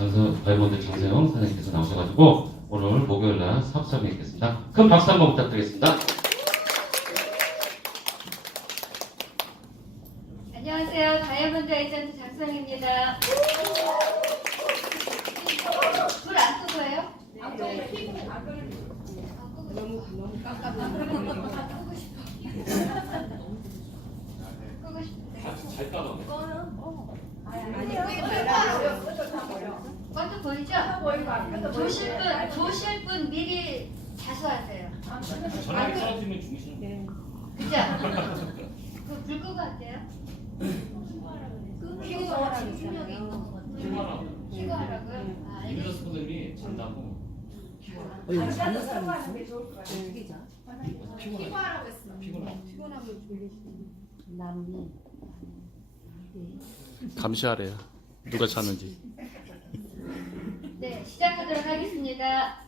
바이오모델 장세영 선생님께서 나오셔가지고 오늘 목요일날 사업자에 있겠습니다. 큰 박수 한번 부탁드리겠습니다. 안녕하세요. 다이아몬드 에이전트 장수영입니다. 불 안 끄고 해요? 안 끄고 너무 깜깜해. 끄고 싶어. 끄고 싶은데. 잘 따라. 아니 끄지 말라고. 꺼도 보이죠? 보이고 조실 분 미리 자수하세요. 전화기 떨어지면 주무시는 그죠? 그불 끄고 할게요. 끄고 하라고 했잖아요. 켜고 하라고요? 아, 이민서 알겠습니다. 선생님이 잔다고. 자는 사람 있어? 어떻게 자? 피곤하고 피곤하면 졸리시는 남이. 감시하래요. 누가 잤는지. 네, 시작하도록 하겠습니다.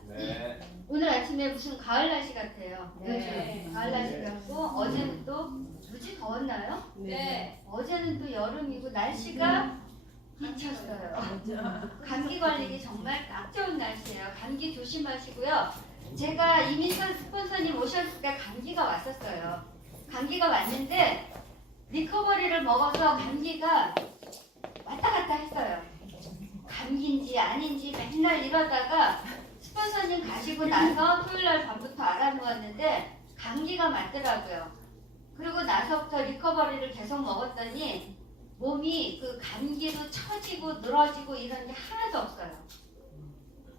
오늘 아침에 무슨 가을 날씨 같아요. 네. 가을 날씨 같고 어제는 또 무지 더웠나요? 네. 어제는 또 여름이고 날씨가 미쳤어요. 감기 걸리기 정말 딱 좋은 날씨예요. 감기 조심하시고요. 제가 이민선 스폰서님 오셨을 때 감기가 왔었어요. 감기가 왔는데 리커버리를 먹어서 감기가 왔다 갔다 했어요. 감기인지 아닌지 맨날 이러다가 스폰서님 가시고 나서 토요일날 밤부터 알아누웠는데 감기가 맞더라고요. 그리고 나서부터 리커버리를 계속 먹었더니 몸이 그 감기로 처지고 늘어지고 이런 게 하나도 없어요.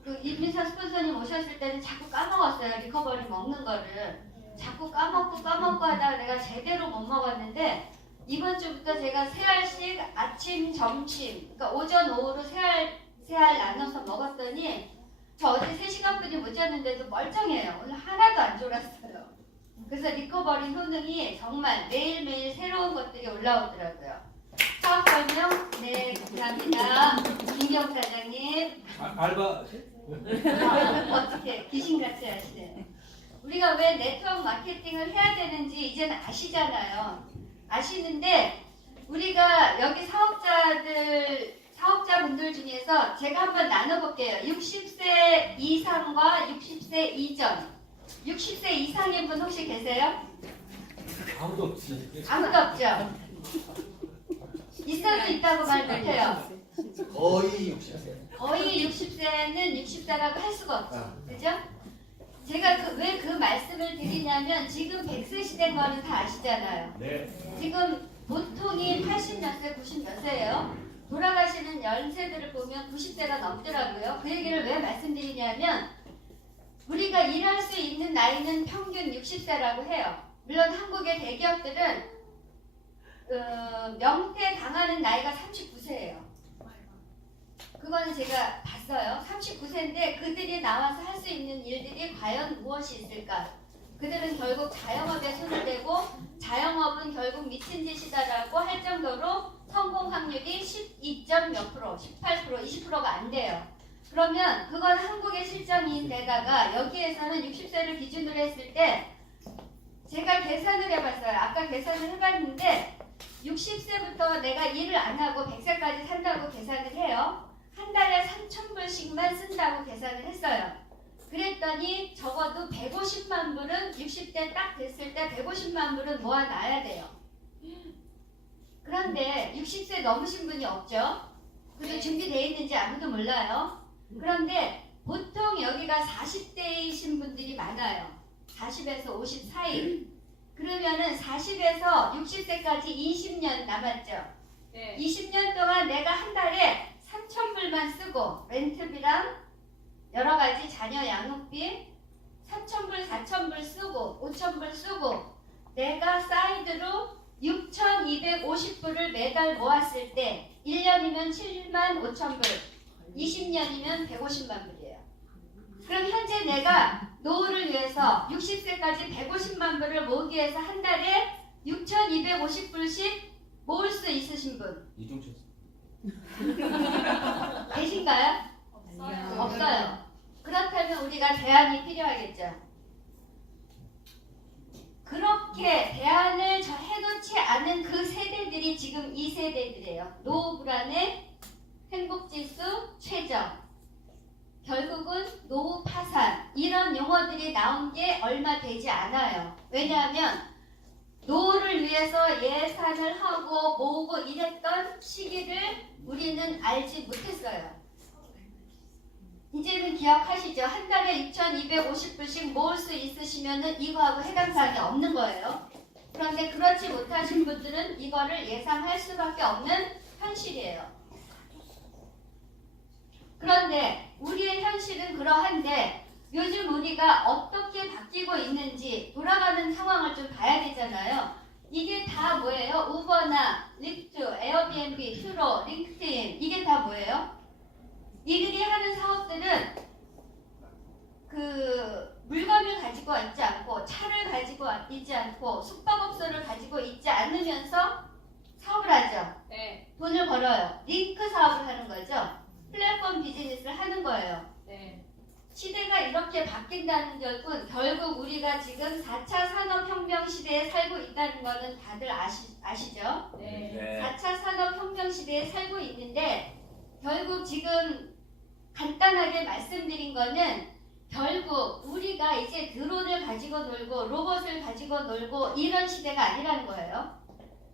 그 이민선 스폰서님 오셨을 때는 자꾸 까먹었어요. 리커버리 먹는 거를. 자꾸 까먹고 하다가 내가 제대로 못 먹었는데 이번 주부터 제가 세 알씩 아침, 점심, 그러니까 오전, 오후로 세 알 나눠서 먹었더니 저 어제 3시간뿐이 못 잤는데도 멀쩡해요. 오늘 하나도 안 졸았어요. 그래서 리커버리 효능이 정말 매일매일 새로운 것들이 올라오더라고요. 사업 설명? 네, 감사합니다. 김경 사장님. 알바 어떻게 귀신같이 하시네요. 우리가 왜 네트워크 마케팅을 해야 되는지 이제는 아시잖아요. 아시는데 우리가 여기 사업자분들 중에서 제가 한번 나눠볼게요. 60세 이상과 60세 이전. 60세 이상인 분 혹시 계세요? 아무도 없지. 아무도 없죠? 있어도 있다고 말 못해요. 거의 60세. 거의 60세는 60세라고 할 수가 없죠. 그죠? 제가 왜 그 말씀을 드리냐면 지금 100세 시대인 거는 다 아시잖아요. 네. 지금 보통이 80 몇 세, 90 몇 세예요. 돌아가시는 연세들을 보면 90세가 넘더라고요. 그 얘기를 왜 말씀드리냐면 우리가 일할 수 있는 나이는 평균 60세라고 해요. 물론 한국의 대기업들은 명퇴 당하는 나이가 39세예요. 그거는 제가 봤어요. 39세인데 그들이 나와서 할 수 있는 일들이 과연 무엇이 있을까? 그들은 결국 자영업에 손을 대고 자영업은 결국 미친 짓이다라고 할 정도로 성공 확률이 12몇 프로, 18%, 20%가 안 돼요. 그러면 그건 한국의 실정인데다가 여기에서는 60세를 기준으로 했을 때 제가 계산을 해봤어요. 아까 계산을 해봤는데 60세부터 내가 일을 안 하고 100세까지 산다고 계산을 해요. 한 달에 3,000불씩만 쓴다고 계산을 했어요. 그랬더니 적어도 150만 불은 60대 딱 됐을 때 150만 불은 모아놔야 돼요. 그런데 60세 넘으신 분이 없죠. 그게 준비되어 있는지 아무도 몰라요. 그런데 보통 여기가 40대이신 분들이 많아요. 40에서 50 사이. 그러면은 40에서 60세까지 20년 남았죠. 네. 20년 동안 내가 한 달에 3,000불만 쓰고 렌트비랑 여러 가지 자녀 양육비 3,000불, 4,000불 쓰고 5,000불 쓰고 내가 사이드로 6,250불을 매달 모았을 때 1년이면 75,000불, 20년이면 150만 불이에요. 그럼 현재 내가 노후를 위해서 60세까지 150만 불을 모으기 위해서 한 달에 6,250불씩 모을 수 있으신 분 이종철. 계신가요? 없어요. 없어요. 그렇다면 우리가 대안이 필요하겠죠. 그렇게 대안을 해놓지 않은 그 세대들이 지금 이 세대들이에요. 노후 불안에 행복지수 최저, 결국은 노후 파산 이런 용어들이 나온 게 얼마 되지 않아요. 왜냐하면 노후를 위해서 예산을 하고 모으고 이랬던 시기를 우리는 알지 못했어요. 이제는 기억하시죠? 한 달에 6,250불씩 모을 수 있으시면은 이거하고 해당 사항이 없는 거예요. 그런데 그렇지 못하신 분들은 이거를 예상할 수밖에 없는 현실이에요. 그런데 우리의 현실은 그러한데 요즘 우리가 어떻게 바뀌고 있는지 돌아가는 상황을 좀 봐야 되잖아요. 이게 다 뭐예요? 우버나 리프트, 에어비앤비, 튜로, 링크드인 이게 다 뭐예요? 이들이 하는 사업들은 그 물건을 가지고 있지 않고 차를 가지고 있지 않고 숙박업소를 가지고 있지 않으면서 사업을 하죠. 네. 돈을 벌어요. 링크 사업을 하는 거죠. 플랫폼 비즈니스를 하는 거예요. 네. 시대가 이렇게 바뀐다는 것은 결국 우리가 지금 4차 산업혁명 시대에 살고 있다는 거는 다들 아시죠? 네. 4차 산업혁명 시대에 살고 있는데 결국 지금 간단하게 말씀드린 거는 결국 우리가 이제 드론을 가지고 놀고 로봇을 가지고 놀고 이런 시대가 아니라는 거예요.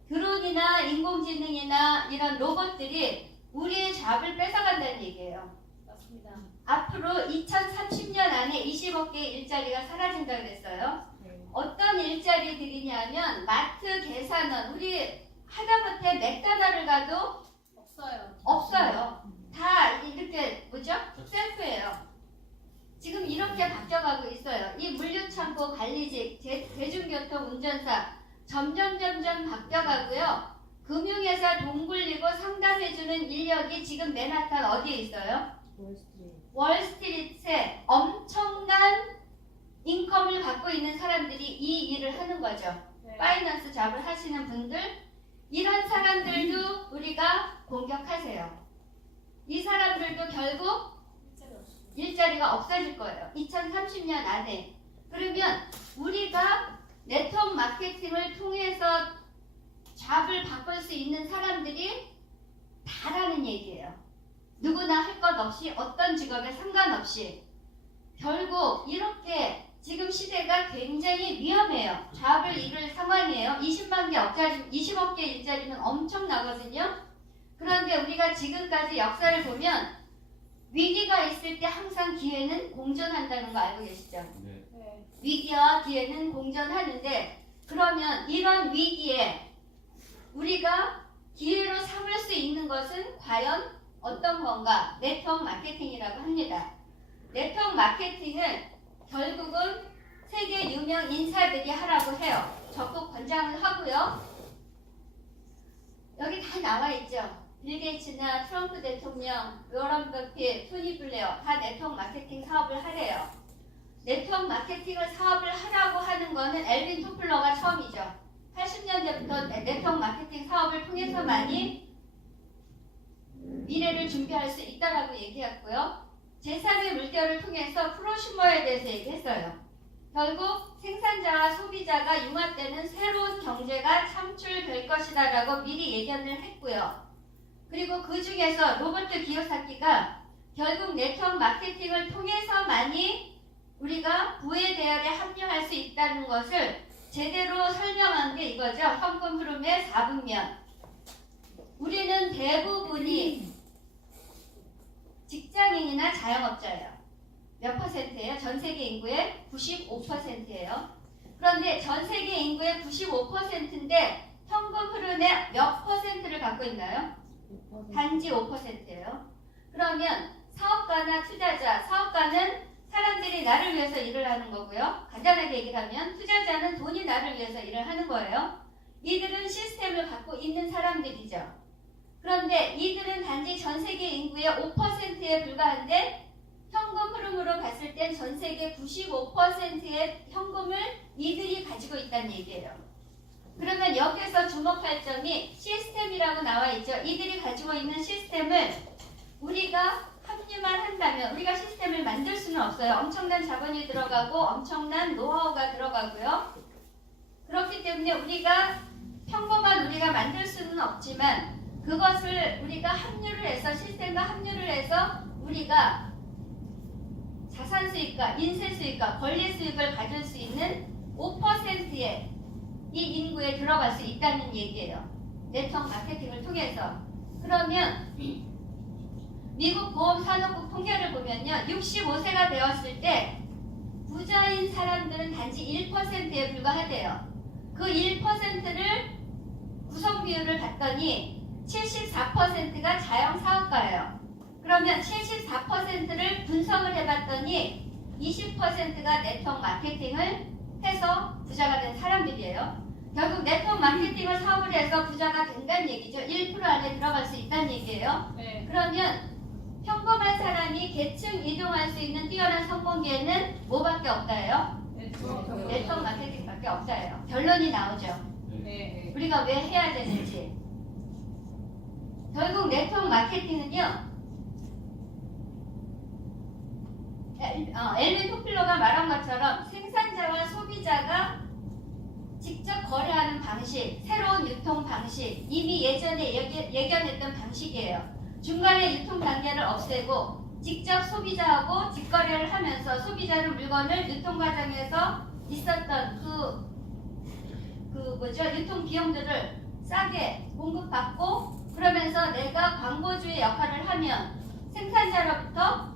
드론이나 인공지능이나 이런 로봇들이 우리의 잡을 뺏어간다는 얘기예요. 맞습니다. 앞으로 2030년 안에 20억 개의 일자리가 사라진다 그랬어요. 네. 어떤 일자리들이냐면 마트, 계산원, 우리 하다못해 맥도날드를 가도 없어요. 없어요. 다 이렇게 뭐죠? 셀프예요. 지금 이렇게 바뀌어가고 있어요. 이 물류창고 관리직, 대중교통 운전사 점점 바뀌어가고요. 금융회사 돈 굴리고 상담해주는 인력이 지금 맨하탄 어디에 있어요? 월스트리트에 엄청난 인컴을 갖고 있는 사람들이 이 일을 하는 거죠. 네. 파이낸스 잡을 하시는 분들, 이런 사람들도 우리가 공격하세요. 이 사람들도 결국 일자리가 없어질 거예요. 2030년 안에. 그러면 우리가 네트워크 마케팅을 통해서 잡을 바꿀 수 있는 사람들이 다라는 얘기예요. 누구나 할 것 없이 어떤 직업에 상관없이 결국 이렇게 지금 시대가 굉장히 위험해요. 잡을 잃을 상황이에요. 20만 개 억짜리, 20억 개 일자리는 엄청나거든요. 그런데 우리가 지금까지 역사를 보면 위기가 있을 때 항상 기회는 공존한다는 거 알고 계시죠? 네. 네. 위기와 기회는 공존하는데 그러면 이런 위기에 우리가 기회로 삼을 수 있는 것은 과연 어떤 건가? 네트워크 마케팅이라고 합니다. 네트워크 마케팅은 결국은 세계 유명 인사들이 하라고 해요. 적극 권장을 하고요. 여기 다 나와 있죠. 빌 게이츠나 트럼프 대통령, 워런 버핏, 토니 블레어 다 네트워크 마케팅 사업을 하래요. 네트워크 마케팅을 사업을 하라고 하는 거는 엘빈 토플러가 처음이죠. 80년대부터 네트워크 마케팅 사업을 통해서만이 미래를 준비할 수 있다라고 얘기했고요. 제3의 물결을 통해서 프로슈머에 대해서 얘기했어요. 결국 생산자와 소비자가 융합되는 새로운 경제가 창출될 것이다라고 미리 예견을 했고요. 그리고 그 중에서 로버트 기요사키가 결국 네트워크 마케팅을 통해서만이 우리가 부의 대열에 합류할 수 있다는 것을 제대로 설명한 게 이거죠. 현금 흐름의 4분면. 우리는 대부분이 직장인이나 자영업자예요. 몇 퍼센트예요? 전 세계 인구의 95%예요. 그런데 전 세계 인구의 95%인데 현금 흐름의 몇 퍼센트를 갖고 있나요? 단지 5%예요. 그러면 사업가나 투자자, 사업가는 사람들이 나를 위해서 일을 하는 거고요. 간단하게 얘기를 하면 투자자는 돈이 나를 위해서 일을 하는 거예요. 이들은 시스템을 갖고 있는 사람들이죠. 그런데 이들은 단지 전 세계 인구의 5%에 불과한데 현금 흐름으로 봤을 땐 전 세계 95%의 현금을 이들이 가지고 있다는 얘기예요. 그러면 여기서 주목할 점이 시스템이라고 나와 있죠. 이들이 가지고 있는 시스템을 우리가 합류만 한다면 우리가 시스템을 만들 수는 없어요. 엄청난 자본이 들어가고 엄청난 노하우가 들어가고요. 그렇기 때문에 우리가 평범한 우리가 만들 수는 없지만 그것을 우리가 합류를 해서 시스템과 합류를 해서 우리가 자산 수익과 인세 수익과 권리 수익을 가질 수 있는 5%의 이 인구에 들어갈 수 있다는 얘기예요. 네트워크 마케팅을 통해서. 그러면 미국 보험산업국 통계를 보면요. 65세가 되었을 때 부자인 사람들은 단지 1%에 불과하대요. 그 1%를 구성 비율을 봤더니 74%가 자영 사업가예요. 그러면 74%를 분석을 해봤더니 20%가 네트워크 마케팅을 해서 부자가 된 사람들이에요. 결국 네트워크 마케팅을 사업을 해서 부자가 된다는 얘기죠. 1% 안에 들어갈 수 있다는 얘기예요. 네. 그러면 평범한 사람이 계층 이동할 수 있는 뛰어난 성공기에는 뭐밖에 없다예요? 네트워크 마케팅밖에 없다예요. 결론이 나오죠. 네. 우리가 왜 해야 되는지. 결국 네트워크 마케팅은요. 엘빈 토필러가 말한 것처럼 생산자와 소비자가 직접 거래하는 방식, 새로운 유통 방식, 이미 예전에 예견했던 방식이에요. 중간에 유통 단계를 없애고 직접 소비자하고 직거래를 하면서 소비자는 물건을 유통 과정에서 있었던 유통 비용들을 싸게 공급받고 그러면서 내가 광고주의 역할을 하면 생산자로부터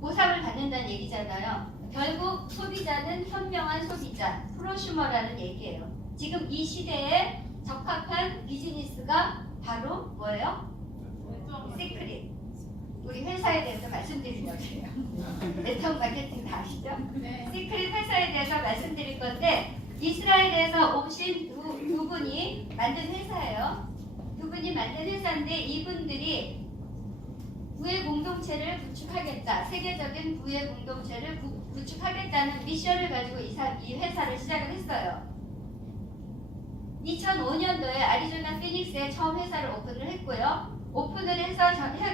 보상을 받는다는 얘기잖아요. 결국 소비자는 현명한 소비자, 프로슈머라는 얘기예요. 지금 이 시대에 적합한 비즈니스가 바로 뭐예요? 시크릿. 우리 회사에 대해서 말씀드리려고 해요. 네트워크 마케팅 다 아시죠? 시크릿 회사에 대해서 말씀드릴 건데 이스라엘에서 오신 두 분이 만든 회사예요. 두 분이 만든 회사인데 이분들이 부의 공동체를 구축하겠다. 세계적인 부의 공동체를 구축하겠다는 미션을 가지고 이 회사를 시작을 했어요. 2005년도에 아리조나 피닉스에 처음 회사를 오픈을 했고요. 오픈을 해서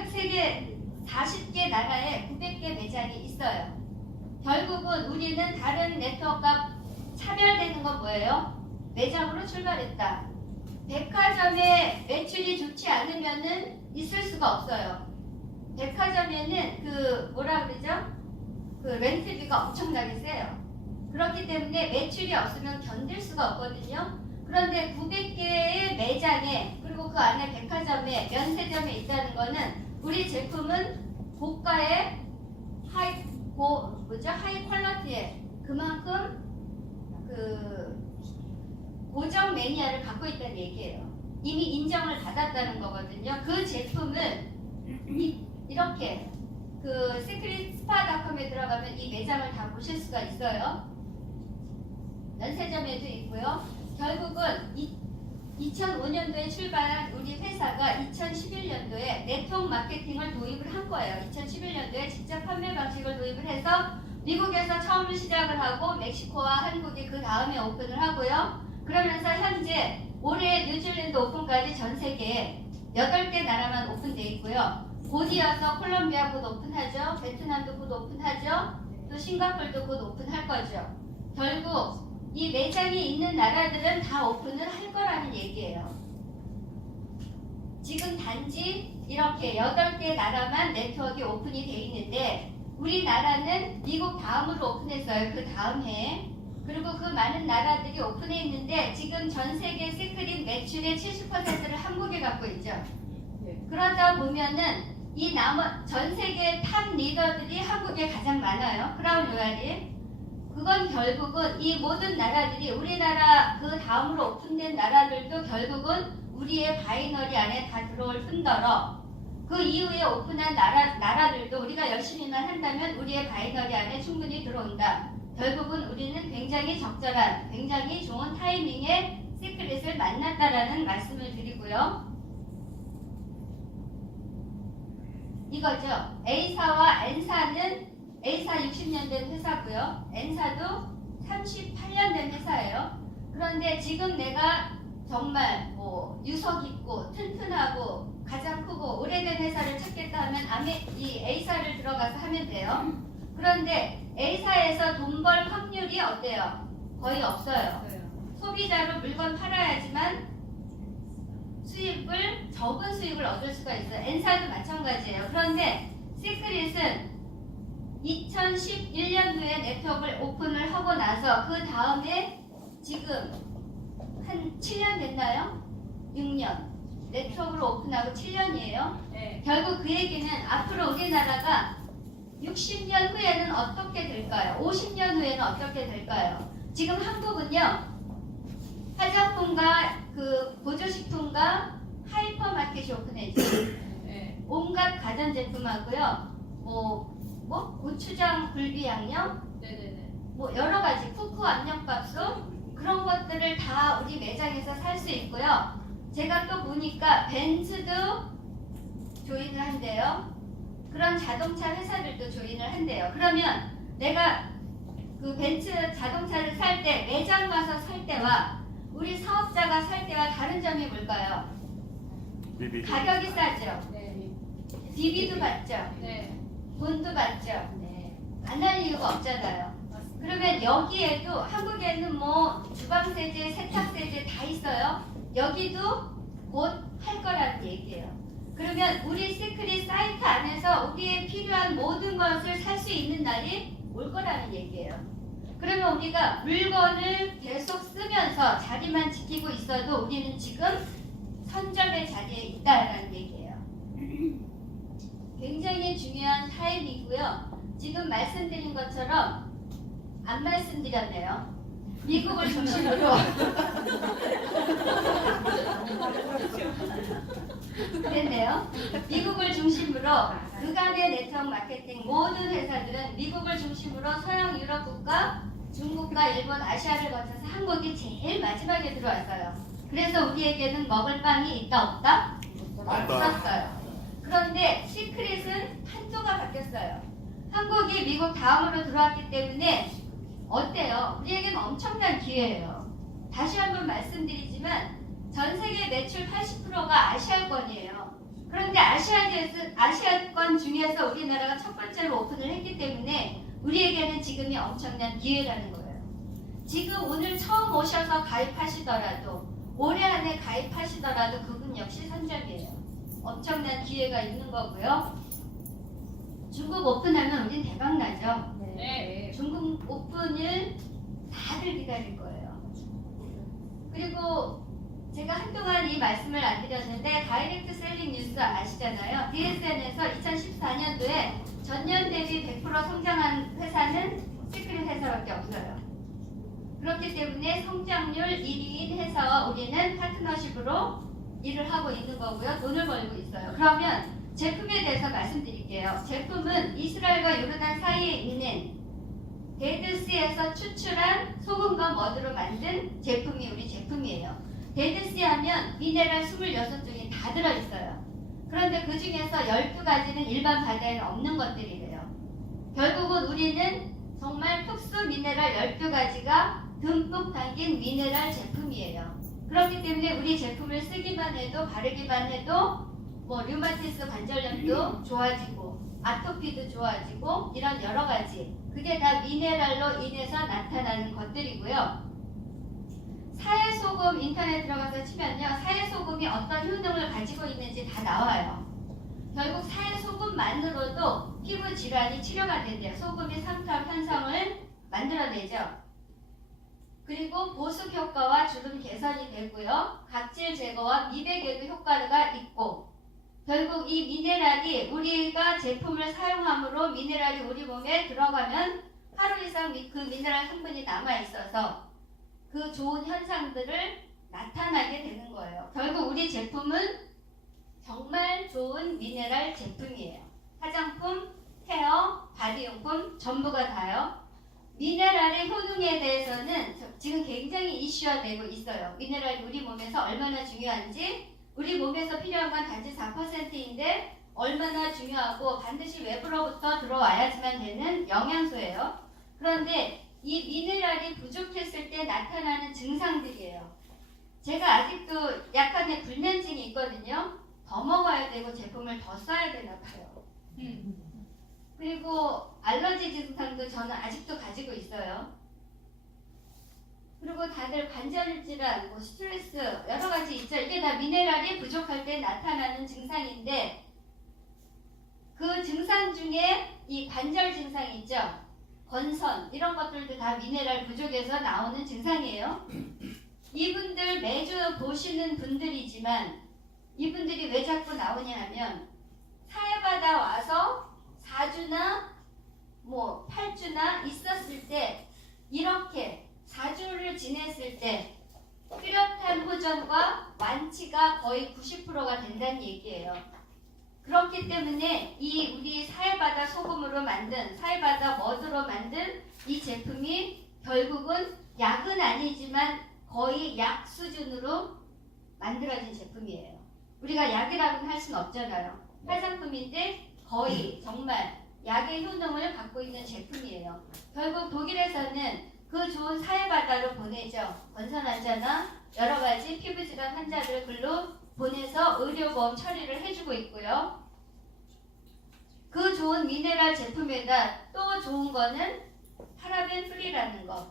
세계 40개 나라에 900개 매장이 있어요. 결국은 우리는 다른 네트워크가 차별되는 건 뭐예요? 매장으로 출발했다. 백화점에 매출이 좋지 않으면은 있을 수가 없어요. 백화점에는 뭐라 그러죠? 렌트비가 엄청나게 세요. 그렇기 때문에 매출이 없으면 견딜 수가 없거든요. 그런데 900개의 매장에 그리고 그 안에 백화점에 면세점에 있다는 거는 우리 제품은 고가의 하이 퀄러티에 그만큼 고정 매니아를 갖고 있다는 얘기예요. 이미 인정을 받았다는 거거든요. 그 제품을 이렇게 시크릿 스파닷컴에 들어가면 이 매장을 다 보실 수가 있어요. 면세점에도 있고요. 결국은 2005년도에 출발한 우리 회사가 2011년도에 네트워크 마케팅을 도입을 한 거예요. 2011년도에 직접 판매 방식을 도입을 해서 미국에서 처음 시작을 하고 멕시코와 한국이 그 다음에 오픈을 하고요. 그러면서 현재 올해 뉴질랜드 오픈까지 전 세계에 8개 나라만 오픈되어 있고요. 곧 이어서 콜롬비아 곧 오픈하죠. 베트남도 곧 오픈하죠. 또 싱가폴도 곧 오픈할 거죠. 결국 이 매장이 있는 나라들은 다 오픈을 할 거라는 얘기예요. 지금 단지 이렇게 8개 나라만 네트워크가 오픈이 돼 있는데 우리나라는 미국 다음으로 오픈했어요. 그 다음 해에. 그리고 그 많은 나라들이 오픈해 있는데 지금 전 세계 시크릿 매출의 70%를 한국에 갖고 있죠. 그러다 보면은 전 세계 탑 리더들이 한국에 가장 많아요. 크라운 로얄이. 그건 결국은 이 모든 나라들이 우리나라 그 다음으로 오픈된 나라들도 결국은 우리의 바이너리 안에 다 들어올 뿐더러 그 이후에 오픈한 나라들도 우리가 열심히만 한다면 우리의 바이너리 안에 충분히 들어온다. 결국은 우리는 굉장히 적절한, 굉장히 좋은 타이밍에 시크릿을 만났다라는 말씀을 드리고요. 이거죠. A사와 N사는 A사 60년 된 회사고요. N사도 38년 된 회사예요. 그런데 지금 내가 정말 유서 깊고 튼튼하고 가장 크고 오래된 회사를 찾겠다 하면 이 A사를 들어가서 하면 돼요. 그런데 A사에서 돈 벌 확률이 어때요? 거의 없어요. 소비자로 물건 팔아야지만 수입을 적은 수익을 얻을 수가 있어요. 엔사도 마찬가지예요. 그런데 시크릿은 2011년도에 네트워크를 오픈을 하고 나서 그 다음에 지금 한 7년 됐나요? 6년. 네트워크를 오픈하고 7년이에요. 네. 결국 그 얘기는 앞으로 우리나라가 60년 후에는 어떻게 될까요? 50년 후에는 어떻게 될까요? 지금 한국은요, 화장품과 그 보조식품과 하이퍼마켓이 오픈했죠. 네. 온갖 가전제품하고요, 고추장 굴비 양념, 네네네. 뭐 여러 가지 쿠쿠 압력밥솥 그런 것들을 다 우리 매장에서 살 수 있고요. 제가 또 보니까 벤츠도 조인을 한대요. 그런 자동차 회사들도 조인을 한대요. 그러면 내가 그 벤츠 자동차를 살 때 매장 가서 살 때와 우리 사업자가 살 때와 다른 점이 뭘까요? 가격이 싸죠. 네. DB도 받죠. 네. 돈도 받죠. 네. 안 할 이유가 없잖아요. 그러면 여기에도 한국에는 뭐 주방세제, 세탁세제 다 있어요. 여기도 곧 할 거라는 얘기예요. 그러면 우리 시크릿 사이트 안에서 우리의 필요한 모든 것을 살 수 있는 날이 올 거라는 얘기예요. 그러면 우리가 물건을 계속 쓰면서 자리만 지키고 있어도 우리는 지금 선점의 자리에 있다라는 얘기예요. 굉장히 중요한 타임이고요. 지금 말씀드린 것처럼 안 말씀드렸네요. 미국을 중심으로 그랬네요. 미국을 중심으로 그간의 네트워크 마케팅 모든 회사들은 미국을 중심으로 서양 유럽 국가, 중국과 일본, 아시아를 거쳐서 한국이 제일 마지막에 들어왔어요. 그래서 우리에게는 먹을 빵이 있다 없다? 없었어요. 그런데 시크릿은 판도가 바뀌었어요. 한국이 미국 다음으로 들어왔기 때문에 어때요? 우리에게는 엄청난 기회예요. 다시 한번 말씀드리지만 전 세계 매출 80%가 아시아권이에요. 그런데 아시아권 중에서 우리나라가 첫 번째로 오픈을 했기 때문에 우리에게는 지금이 엄청난 기회라는 거예요. 지금 오늘 처음 오셔서 가입하시더라도 올해 안에 가입하시더라도 그분 역시 선점이에요. 엄청난 기회가 있는 거고요. 중국 오픈하면 우린 대박 나죠. 네. 중국 오픈을 다들 기다릴 거예요. 그리고 제가 한동안 이 말씀을 안 드렸는데 다이렉트 셀링 뉴스 아시잖아요. DSN에서 2014년도에 전년 대비 100% 성장한 회사는 시크릿 회사밖에 없어요. 그렇기 때문에 성장률 1위인 회사와 우리는 파트너십으로 일을 하고 있는 거고요. 돈을 벌고 있어요. 그러면 제품에 대해서 말씀드릴게요. 제품은 이스라엘과 요르단 사이에 있는 데드시에서 추출한 소금과 머드로 만든 제품이 우리 제품이에요. 데드시 하면 미네랄 26종이 다 들어있어요. 그런데 그 중에서 12가지는 일반 바다에는 없는 것들이래요. 결국은 우리는 정말 특수 미네랄 12가지가 듬뿍 담긴 미네랄 제품이에요. 그렇기 때문에 우리 제품을 쓰기만 해도 바르기만 해도 뭐 류마티스 관절염도 좋아지고 아토피도 좋아지고 이런 여러 가지 그게 다 미네랄로 인해서 나타나는 것들이고요. 사해소금 인터넷 들어가서 치면요. 사해소금이 어떤 효능을 가지고 있는지 다 나와요. 결국 사해소금만으로도 피부 질환이 치료가 된대요. 소금이 상투압 현상을 만들어내죠. 그리고 보습 효과와 주름 개선이 되고요. 각질 제거와 미백에도 효과가 있고 결국 이 미네랄이 우리가 제품을 사용함으로 미네랄이 우리 몸에 들어가면 하루 이상 그 미네랄 성분이 남아있어서 그 좋은 현상들을 나타나게 되는 거예요. 결국 우리 제품은 정말 좋은 미네랄 제품이에요. 화장품, 헤어, 바디용품 전부가 다요. 미네랄의 효능에 대해서는 지금 굉장히 이슈화 되고 있어요. 미네랄이 우리 몸에서 얼마나 중요한지 우리 몸에서 필요한 건 단지 4%인데 얼마나 중요하고 반드시 외부로부터 들어와야지만 되는 영양소예요. 그런데 이 미네랄이 부족했을 때 나타나는 증상들이에요. 제가 아직도 약간의 불면증이 있거든요. 더 먹어야 되고 제품을 더 써야 되나 봐요. 그리고 알러지 증상도 저는 아직도 가지고 있어요. 그리고 다들 관절 질환, 뭐 스트레스 여러 가지 있죠. 이게 다 미네랄이 부족할 때 나타나는 증상인데 그 증상 중에 이 관절 증상 있죠. 건선 이런 것들도 다 미네랄 부족에서 나오는 증상이에요. 이분들 매주 보시는 분들이지만 이분들이 왜 자꾸 나오냐 하면 사회받아 와서 4주나 뭐 8주나 있었을 때 이렇게 4주를 지냈을 때 뚜렷한 호전과 완치가 거의 90%가 된다는 얘기예요. 그렇기 때문에 이 우리 사회바다 소금으로 만든 사회바다 머드로 만든 이 제품이 결국은 약은 아니지만 거의 약 수준으로 만들어진 제품이에요. 우리가 약이라고는 할 수는 없잖아요. 화장품인데 거의 정말 약의 효능을 갖고 있는 제품이에요. 결국 독일에서는 그 좋은 사회바다로 보내죠. 건선 환자나 여러 가지 피부질환 환자들 글로 보내서 의료보험 처리를 해주고 있고요. 그 좋은 미네랄 제품에다 또 좋은 거는 파라벤 프리라는 거.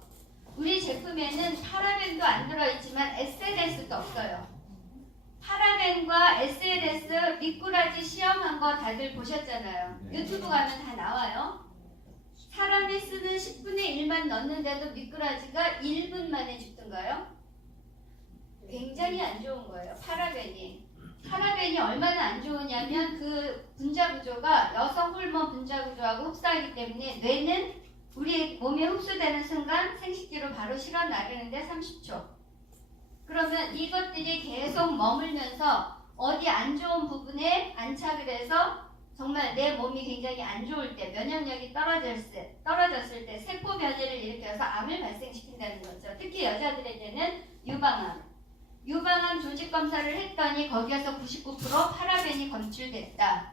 우리 제품에는 파라벤도 안 들어있지만 SLS도 없어요. 파라벤과 SLS 미꾸라지 시험한 거 다들 보셨잖아요. 유튜브 가면 다 나와요. 사람이 쓰는 10분의 1만 넣는데도 미꾸라지가 1분 만에 죽던가요? 굉장히 안 좋은 거예요. 파라벤이 얼마나 안 좋으냐면 그 분자 구조가 여성 호르몬 분자 구조하고 흡사하기 때문에 뇌는 우리 몸에 흡수되는 순간 생식기로 바로 실어 나르는데 30초. 그러면 이것들이 계속 머물면서 어디 안 좋은 부분에 안착을 해서 정말 내 몸이 굉장히 안 좋을 때, 면역력이 떨어졌을 때 세포 변이를 일으켜서 암을 발생시킨다는 거죠. 특히 여자들에게는 유방암 조직 검사를 했더니 거기에서 99% 파라벤이 검출됐다.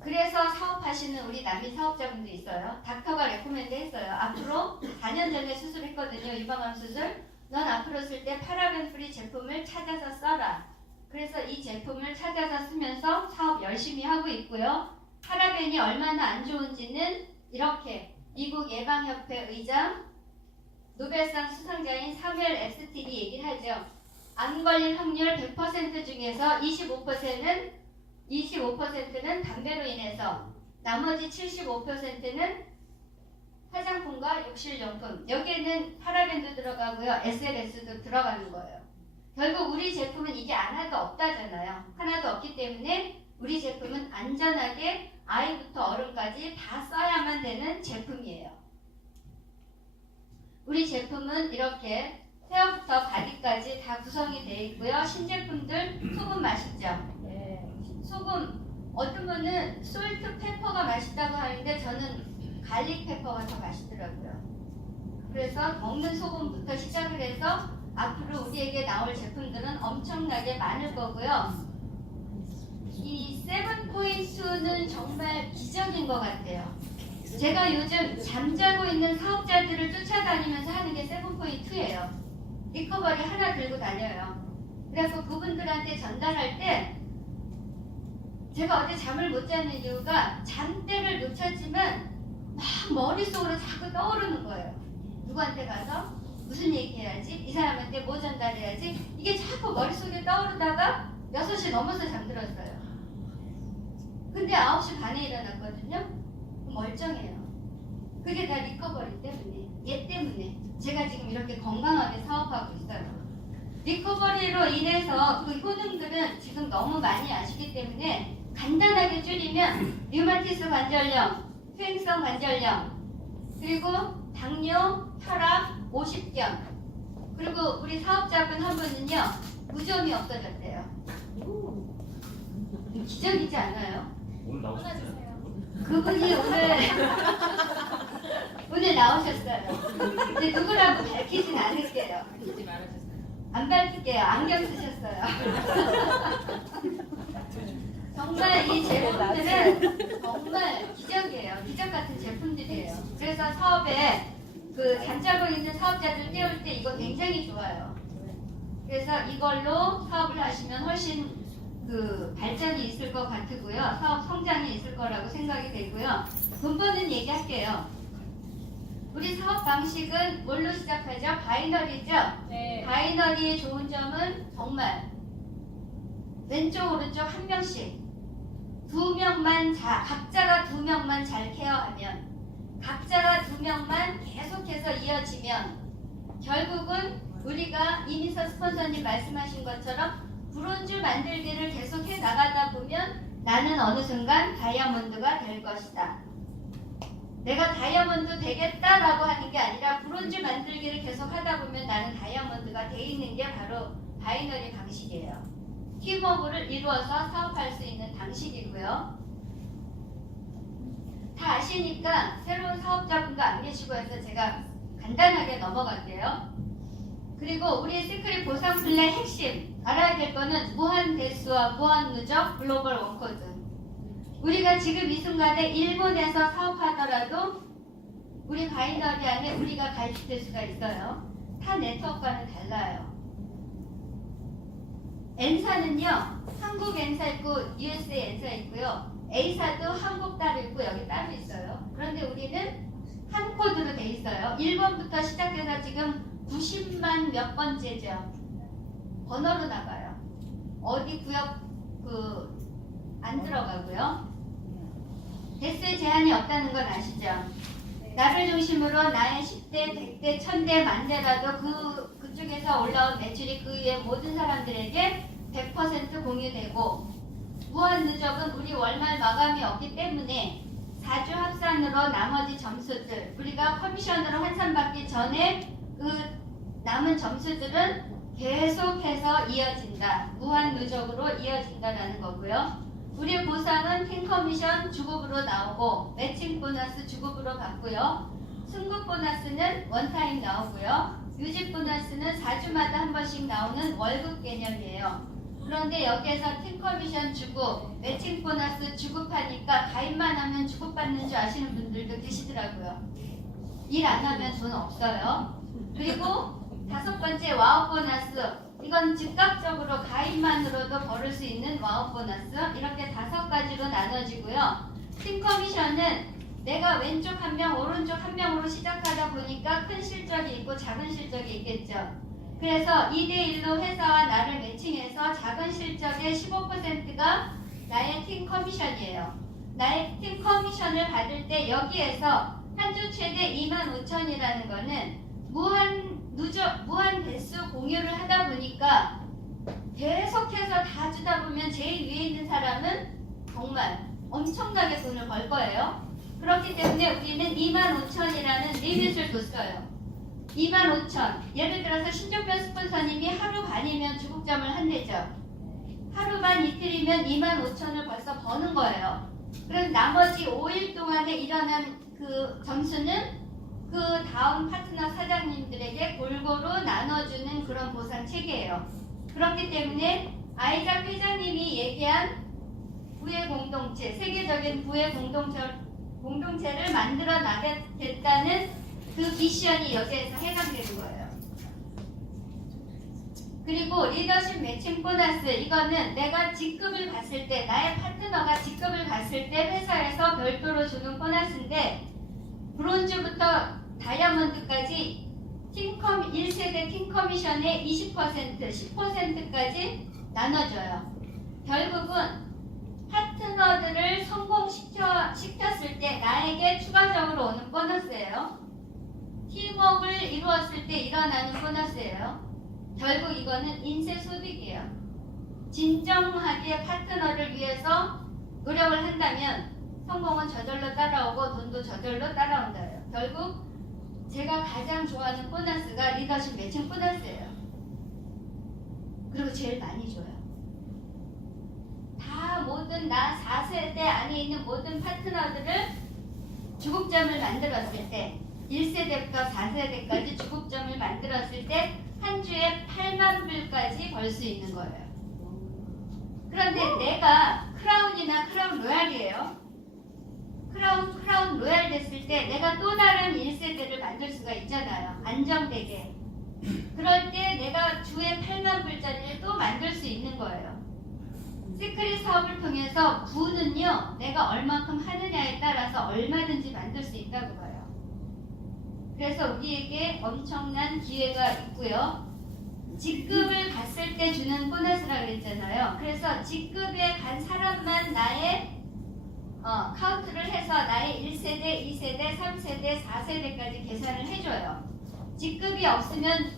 그래서 사업하시는 우리 남미 사업자분도 있어요. 닥터가 레코멘드 했어요. 앞으로 4년 전에 수술했거든요. 유방암 수술. 넌 앞으로 쓸 때 파라벤 프리 제품을 찾아서 써라. 그래서 이 제품을 찾아서 쓰면서 사업 열심히 하고 있고요. 파라벤이 얼마나 안 좋은지는 이렇게 미국 예방협회 의장 노벨상 수상자인 사뮤엘 앱스틴이 얘기를 하죠. 암 걸린 확률 100% 중에서 25%는 담배로 인해서 나머지 75%는 화장품과 욕실용품 여기에는 파라벤도 들어가고요. SLS도 들어가는 거예요. 결국 우리 제품은 이게 하나도 없다잖아요. 하나도 없기 때문에 우리 제품은 안전하게 아이부터 어른까지 다 써야만 되는 제품이에요. 우리 제품은 이렇게 헤어부터 바디까지 다 구성이 되어 있고요. 신제품들 소금 맛있죠? 네. 소금 어떤 분은 솔트 페퍼가 맛있다고 하는데 저는 갈릭 페퍼가 더 맛있더라고요. 그래서 먹는 소금부터 시작을 해서 앞으로 우리에게 나올 제품들은 엄청나게 많을 거고요. 이 세븐포인트는 정말 기적인 것 같아요. 제가 요즘 잠자고 있는 사업자들을 쫓아다니면서 하는 게 세븐포인트예요. 리커버리 하나 들고 다녀요. 그래서 그분들한테 전달할 때 제가 어제 잠을 못 자는 이유가 잠때를 놓쳤지만 막 머릿속으로 자꾸 떠오르는 거예요. 누구한테 가서 무슨 얘기해야지? 이 사람한테 뭐 전달해야지? 이게 자꾸 머릿속에 떠오르다가 6시 넘어서 잠들었어요. 근데 9시 반에 일어났거든요. 멀쩡해요. 그게 다 리커버리 때문에, 얘 때문에 제가 지금 이렇게 건강하게 사업하고 있어요. 리커버리로 인해서 그 효능들은 지금 너무 많이 아시기 때문에 간단하게 줄이면 류마티스 관절염, 퇴행성 관절염, 그리고 당뇨, 혈압, 오십견, 그리고 우리 사업자분 한 분은요 무좀이 없어졌대요. 기적이지 않아요? 오늘 나오셨어요? 그분이 오늘 나오셨어요. 근데 누구라고 밝히진 않을게요. 안 밝힐게요. 안경 쓰셨어요. 정말 이 제품들은 정말 기적이에요. 기적 같은 제품들이에요. 그래서 사업에 그 잠자고 있는 사업자들 깨울 때 이거 굉장히 좋아요. 그래서 이걸로 사업을 하시면 훨씬 그 발전이 있을 것 같고요. 사업 성장이 있을 거라고 생각이 되고요. 돈 버는 얘기 할게요. 우리 사업 방식은 뭘로 시작하죠? 바이너리죠? 네. 바이너리의 좋은 점은 정말 왼쪽 오른쪽 한 명씩 각자가 두 명만 잘 케어하면, 각자가 두 명만 계속해서 이어지면 결국은 우리가 이민서 스폰서님 말씀하신 것처럼 브론즈 만들기를 계속해 나가다 보면 나는 어느 순간 다이아몬드가 될 것이다. 내가 다이아몬드 되겠다라고 하는 게 아니라 브론즈 만들기를 계속 하다 보면 나는 다이아몬드가 돼 있는 게 바로 바이너리 방식이에요. 팀워크를 이루어서 사업할 수 있는 방식이고요. 다 아시니까 새로운 사업자분도 안 계시고 해서 제가 간단하게 넘어갈게요. 그리고 우리 시크릿 보상 플랜 핵심 알아야 될 거는 무한 대수와 무한 누적 글로벌 원코드. 우리가 지금 이 순간에 일본에서 사업하더라도 우리 바이너리 안에 우리가 가입될 수가 있어요. 타 네트워크와는 달라요. N사는요, 한국 N사 있고 USA N사 있고요. A사도 한국 따로 있고 여기 따로 있어요. 그런데 우리는 한 코드로 돼 있어요. 1번부터 시작해서 지금 90만 몇 번째죠. 번호로 나가요. 어디 구역 안 들어가고요. 대수의 제한이 없다는 건 아시죠? 나를 중심으로 나의 10대, 100대, 1000대, 만대라도 그쪽에서 올라온 매출이 그 위에 모든 사람들에게 100% 공유되고, 무한 누적은 우리 월말 마감이 없기 때문에 4주 합산으로 나머지 점수들, 우리가 커미션으로 환산받기 전에 그 남은 점수들은 계속해서 이어진다. 무한 누적으로 이어진다라는 거고요. 우리 보상은 팀 커미션 주급으로 나오고 매칭 보너스 주급으로 받고요. 승급 보너스는 원타임 나오고요. 유지 보너스는 4주마다 한 번씩 나오는 월급 개념이에요. 그런데 여기에서 팀 커미션 주급, 매칭 보너스 주급하니까 가입만 하면 주급받는 줄 아시는 분들도 계시더라고요. 일 안 하면 돈 없어요. 그리고 5번째 와우 보너스. 이건 즉각적으로 가입만으로도 벌을 수 있는 와우 보너스. 이렇게 5가지로 나눠지고요. 팀 커미션은 내가 왼쪽 한 명, 오른쪽 한 명으로 시작하다 보니까 큰 실적이 있고 작은 실적이 있겠죠. 그래서 2대1로 회사와 나를 매칭해서 작은 실적의 15%가 나의 팀 커미션이에요. 나의 팀 커미션을 받을 때 여기에서 한 주 최대 25,000이라는 거는 무한 대수 공유를 하다 보니까 계속해서 다 주다 보면 제일 위에 있는 사람은 정말 엄청나게 돈을 벌 거예요. 그렇기 때문에 우리는 25,000이라는 리밋을 뒀어요. 25,000. 예를 들어서 신종변 스폰서님이 하루 반이면 주국점을 한대죠. 하루 반 이틀이면 25,000을 벌써 버는 거예요. 그럼 나머지 5일 동안에 일어난 그 점수는 그 다음 파트너 사장님들에게 골고루 나눠주는 그런 보상 체계예요. 그렇기 때문에 아이작 회장님이 얘기한 부의 공동체, 세계적인 부의 공동체를 만들어 나가겠다는 그 미션이 여기에서 해당되는 거예요. 그리고 리더십 매칭 보너스, 이거는 내가 직급을 갔을 때, 나의 파트너가 직급을 갔을 때 회사에서 별도로 주는 보너스인데, 브론즈부터 다이아몬드까지 1세대 팀 커미션의 20%, 10%까지 나눠줘요. 결국은 파트너들을 성공시켰을 때 나에게 추가적으로 오는 보너스예요. 팀워크를 이루었을 때 일어나는 보너스예요. 결국 이거는 인쇄소득이에요. 진정하게 파트너를 위해서 노력을 한다면 성공은 저절로 따라오고 돈도 저절로 따라온다예요. 결국 제가 가장 좋아하는 보너스가 리더십 매칭 보너스예요. 그리고 제일 많이 줘요. 다 모든 나 4세대 안에 있는 모든 파트너들을 주국점을 만들었을 때 1세대부터 4세대까지 주국점을 만들었을 때 한 주에 8만 불까지 벌 수 있는 거예요. 그런데 내가 크라운이나 크라운 로얄이에요. 크라운 로얄 됐을 때 내가 또 다른 1세대를 만들 수가 있잖아요. 안정되게. 그럴 때 내가 주에 8만 불짜리를 또 만들 수 있는 거예요. 시크릿 사업을 통해서 부는요, 내가 얼만큼 하느냐에 따라서 얼마든지 만들 수 있다고 봐요. 그래서 우리에게 엄청난 기회가 있고요. 직급을 갔을 때 주는 보너스라 그랬잖아요. 그래서 직급에 간 사람만 나의 카운트를 해서 나의 1세대, 2세대, 3세대, 4세대까지 계산을 해줘요. 직급이 없으면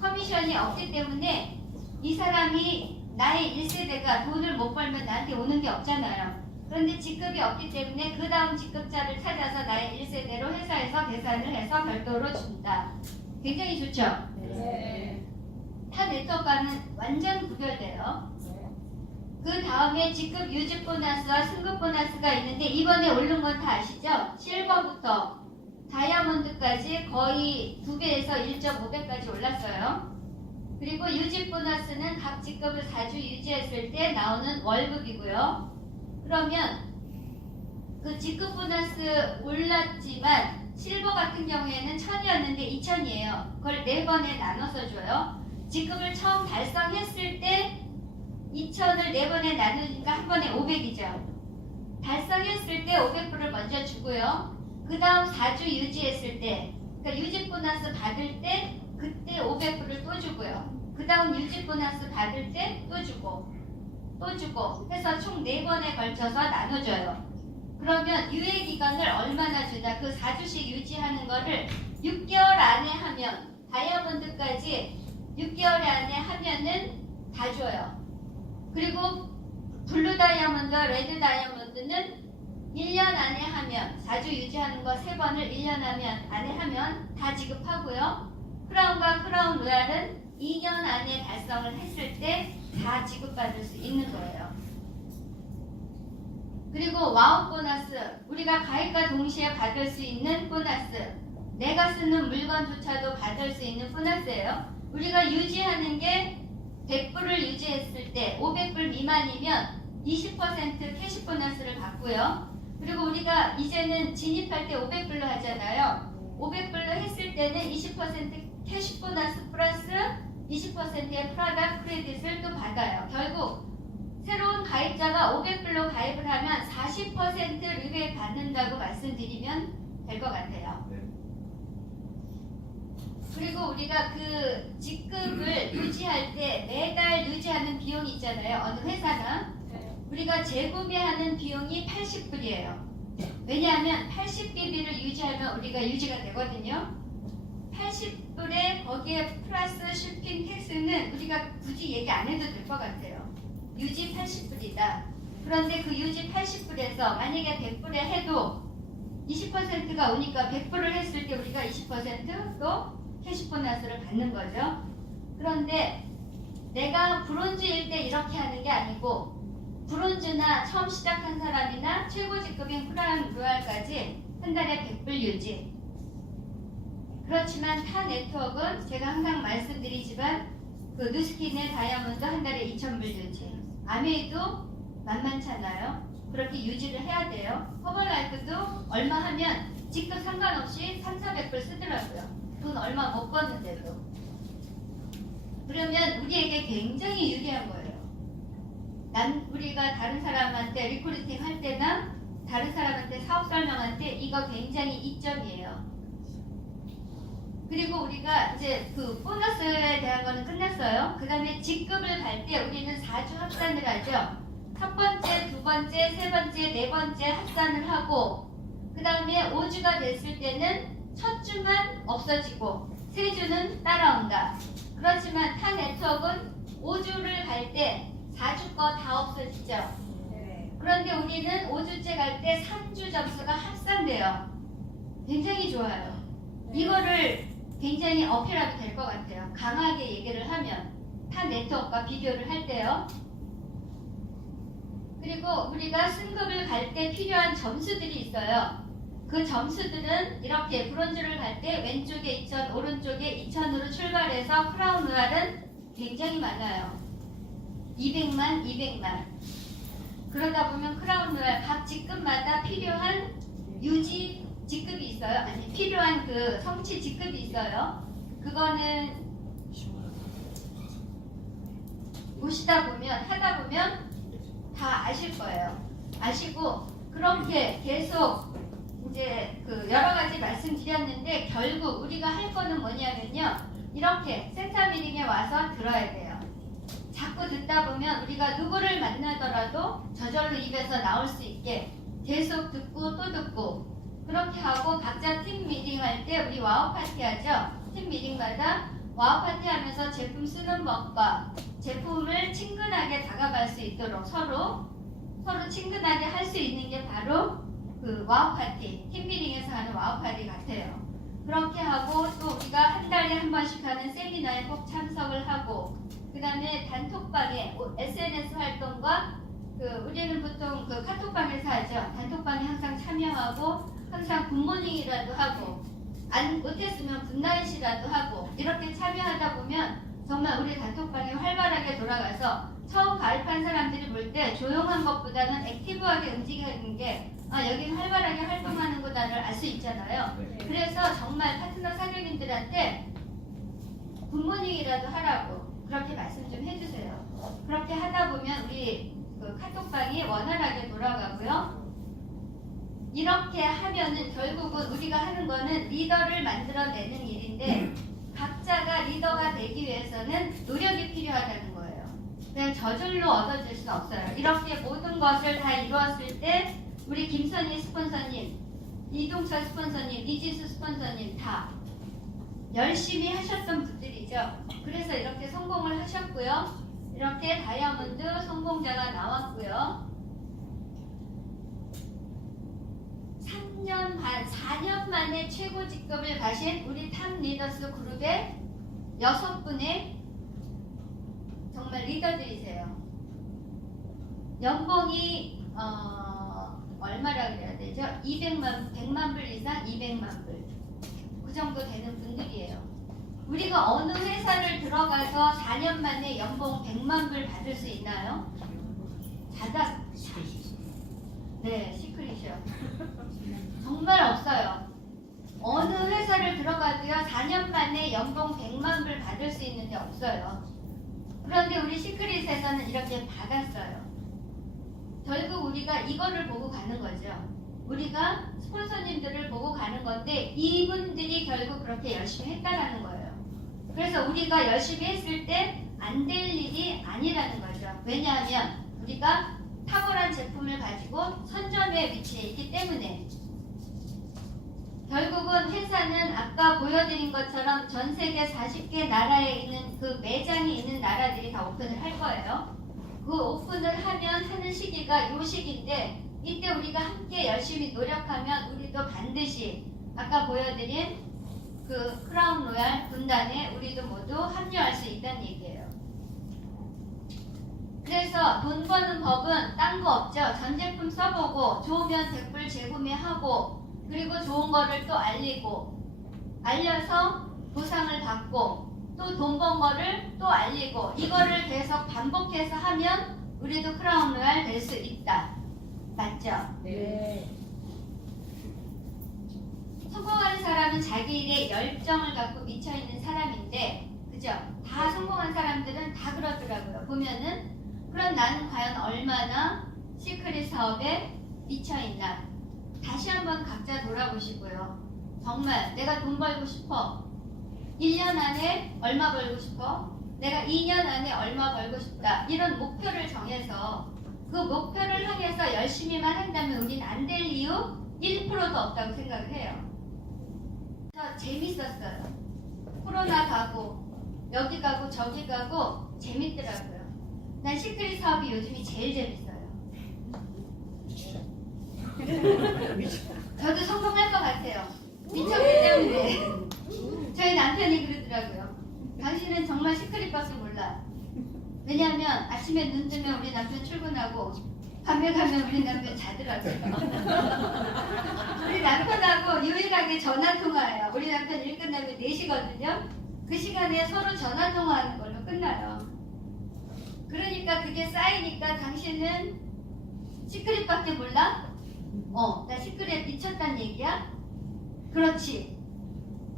커미션이 없기 때문에 이 사람이 나의 1세대가 돈을 못 벌면 나한테 오는 게 없잖아요. 그런데 직급이 없기 때문에 그 다음 직급자를 찾아서 나의 1세대로 회사에서 계산을 해서 별도로 준다. 굉장히 좋죠? 네. 타 네트워크와는 완전 구별돼요. 그 다음에 직급 유지 보너스와 승급 보너스가 있는데 이번에 오른 건 다 아시죠? 실버부터 다이아몬드까지 거의 2배에서 1.5배까지 올랐어요. 그리고 유지 보너스는 각 직급을 4주 유지했을 때 나오는 월급이고요. 그러면 그 직급 보너스 올랐지만 실버 같은 경우에는 1000이었는데 2000이에요. 그걸 4번에 나눠서 줘요. 직급을 처음 달성했을 때 2000을 4번에 나누니까 한 번에 500이죠. 달성했을 때 500불을 먼저 주고요. 그 다음 4주 유지했을 때, 그러니까 유지 보너스 받을 때 그때 500불을 또 주고요. 그 다음 유지 보너스 받을 때 또 주고 또 주고 해서 총 4번에 걸쳐서 나눠줘요. 그러면 유예 기간을 얼마나 주냐? 그 4주씩 유지하는 거를 6개월 안에 하면 다이아몬드까지 6개월 안에 하면은 다 줘요. 그리고 블루 다이아몬드와 레드 다이아몬드는 1년 안에 하면 4주 유지하는 거 3번을 1년 안에 하면 다 지급하고요. 크라운과 크라운 로얄은 2년 안에 달성을 했을 때 다 지급받을 수 있는 거예요. 그리고 와우 보너스, 우리가 가입과 동시에 받을 수 있는 보너스, 내가 쓰는 물건조차도 받을 수 있는 보너스예요. 우리가 유지하는 게 100불을 유지했을 때 500불 미만이면 20% 캐시 보너스를 받고요. 그리고 우리가 이제는 진입할 때 500불로 하잖아요. 500불로 했을 때는 20% 캐시 보너스 플러스 20%의 프로덕트 크레딧을 또 받아요. 결국 새로운 가입자가 500불로 가입을 하면 40% 리베이트 받는다고 말씀드리면 될 것 같아요. 그리고 우리가 그 직급을 유지할 때 매달 유지하는 비용이 있잖아요. 어느 회사나 우리가 재구매하는 비용이 80불이에요. 왜냐하면 80BB를 유지하면 우리가 유지가 되거든요. 80불에 거기에 플러스 쇼핑 텍스는 우리가 굳이 얘기 안 해도 될 것 같아요. 유지 80불이다. 그런데 그 유지 80불에서 만약에 100불에 해도 20%가 오니까 100불을 했을 때 우리가 20%또 캐시 보너스를 받는 거죠. 그런데 내가 브론즈일 때 이렇게 하는 게 아니고 브론즈나 처음 시작한 사람이나 최고 직급인 크라운 로얄까지 한 달에 100불 유지. 그렇지만 타 네트워크는 제가 항상 말씀드리지만 그 누스킨의 다이아몬드 한 달에 2000불 유지. 아메이도 만만찮아요. 그렇게 유지를 해야 돼요. 허벌라이프도 얼마 하면 직급 상관없이 3,400불 쓰더라고요. 돈 얼마 못 버는데도. 그러면 우리에게 굉장히 유리한 거예요. 우리가 다른 사람한테 리크루팅 할 때나 다른 사람한테 사업 설명할 때 이거 굉장히 이점이에요. 그리고 우리가 이제 그 보너스에 대한 거는 끝났어요. 그 다음에 직급을 갈 때 우리는 4주 합산을 하죠. 첫 번째, 두 번째, 세 번째, 네 번째 합산을 하고 그 다음에 5주가 됐을 때는 첫 주만 없어지고 세 주는 따라온다. 그렇지만 타 네트워크는 5주를 갈 때 4주 거 다 없어지죠. 그런데 우리는 5주째 갈 때 3주 점수가 합산돼요. 굉장히 좋아요. 이거를 굉장히 어필하면 될 것 같아요. 강하게 얘기를 하면 타 네트워크와 비교를 할 때요. 그리고 우리가 승급을 갈 때 필요한 점수들이 있어요. 그 점수들은 이렇게 브론즈를 갈 때 왼쪽에 2000, 오른쪽에 2000으로 출발해서 크라운 로얄은 굉장히 많아요. 200만, 200만. 그러다 보면 크라운 로얄 각 직급마다 필요한 유지 직급이 있어요. 아니 필요한 그 성취 직급이 있어요. 그거는 보시다 보면 하다 보면 다 아실 거예요. 아시고 그렇게 계속 이제 그 여러 가지 말씀드렸는데 결국 우리가 할 거는 뭐냐면요. 이렇게 센터 미팅에 와서 들어야 돼요. 자꾸 듣다 보면 우리가 누구를 만나더라도 저절로 입에서 나올 수 있게 계속 듣고 또 듣고 그렇게 하고 각자 팀 미팅 할 때 우리 와우 파티 하죠. 팀 미팅마다 와우 파티 하면서 제품 쓰는 법과 제품을 친근하게 다가갈 수 있도록 서로 친근하게 할 수 있는 게 바로 그 와우 파티, 팀 미팅에서 하는 와우 파티 같아요. 그렇게 하고 또 우리가 한 달에 한 번씩 하는 세미나에 꼭 참석을 하고 그 다음에 단톡방에 SNS 활동과 우리는 보통 그 카톡방에서 하죠. 단톡방에 항상 참여하고 항상 굿모닝이라도 하고 안 못했으면 굿나잇이라도 하고 이렇게 참여하다 보면 정말 우리 단톡방이 활발하게 돌아가서 처음 가입한 사람들이 볼 때 조용한 것보다는 액티브하게 움직이는 게 여긴 활발하게 활동하는구나를 알 수 있잖아요. 그래서 정말 파트너 사장님들한테 굿모닝이라도 하라고 그렇게 말씀 좀 해주세요. 그렇게 하다 보면 우리 그 카톡방이 원활하게 돌아가고요. 이렇게 하면은 결국은 우리가 하는 거는 리더를 만들어내는 일인데 각자가 리더가 되기 위해서는 노력이 필요하다는 거예요. 그냥 저절로 얻어질 수는 없어요. 이렇게 모든 것을 다 이루었을 때 우리 김선희 스폰서님, 이동철 스폰서님, 이지수 스폰서님 다 열심히 하셨던 분들이죠. 그래서 이렇게 성공을 하셨고요. 이렇게 다이아몬드 성공자가 나왔고요. 3년 반, 4년 만에 최고 직급을 가신 우리 탑 리더스 그룹의 6분의 정말 리더들이세요. 연봉이 얼마라 그래야 되죠? 100만 불 이상 200만 불. 그 정도 되는 분들이에요. 우리가 어느 회사를 들어가서 4년 만에 연봉 100만 불 받을 수 있나요? 네, 시크릿이요. 정말 없어요. 어느 회사를 들어가도요 4년 만에 연봉 100만 불 받을 수 있는 게 없어요. 그런데 우리 시크릿에서는 이렇게 받았어요. 결국 우리가 이거를 보고 가는 거죠. 우리가 스폰서님들을 보고 가는 건데 이분들이 결국 그렇게 열심히 했다라는 거예요. 그래서 우리가 열심히 했을 때 안 될 일이 아니라는 거죠. 왜냐하면 우리가 탁월한 제품을 가지고 선점의 위치에 있기 때문에 결국은 회사는 아까 보여드린 것처럼 전 세계 40개 나라에 있는 그 매장이 있는 나라들이 다 오픈을 할 거예요. 그 오픈을 하는 시기가 요 시기인데 이때 우리가 함께 열심히 노력하면 우리도 반드시 아까 보여드린 그 크라운 로얄 군단에 우리도 모두 합류할 수 있다는 얘기예요. 그래서 돈 버는 법은 딴 거 없죠. 전 제품 써보고 좋으면 100불 재구매하고 그리고 좋은 거를 또 알려서 보상을 받고 또 돈 번 거를 또 알리고 이거를 계속 반복해서 하면 우리도 크라운 로얄 될 수 있다. 맞죠? 네. 성공하는 사람은 자기 일에 열정을 갖고 미쳐있는 사람인데 그죠? 다 성공한 사람들은 다 그러더라고요. 보면은 그럼 나는 과연 얼마나 시크릿 사업에 미쳐있나 다시 한번 각자 돌아보시고요. 정말 내가 돈 벌고 싶어. 1년 안에 얼마 벌고 싶어? 내가 2년 안에 얼마 벌고 싶다. 이런 목표를 정해서 그 목표를 향해서 열심히만 한다면 우린 안 될 이유 1%도 없다고 생각을 해요. 재밌었어요. 코로나 가고 여기 가고 저기 가고 재밌더라고요. 난 시크릿 사업이 요즘이 제일 재밌어요. 저도 성공할 것 같아요. 미쳤기 때문에. 저희 남편이 그러더라고요. 당신은 정말 시크릿밖에 몰라. 왜냐하면 아침에 눈 뜨면 우리 남편 출근하고 밤에 가면 우리 남편 자더라고요. 우리 남편하고 유일하게 전화통화해요. 우리 남편 일 끝나면 4시거든요. 그 시간에 서로 전화통화하는 걸로 끝나요. 그러니까 그게 쌓이니까 당신은 시크릿밖에 몰라? 나 시크릿 미쳤단 얘기야? 그렇지.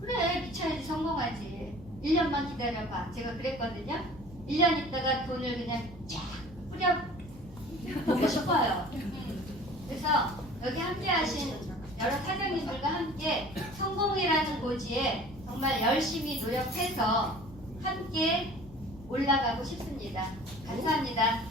그래, 미쳐야지 성공하지. 1년만 기다려봐. 제가 그랬거든요. 1년 있다가 돈을 그냥 쫙 뿌려보고 싶어요. 그래서 여기 함께 하신 여러 사장님들과 함께 성공이라는 고지에 정말 열심히 노력해서 함께 올라가고 싶습니다. 감사합니다.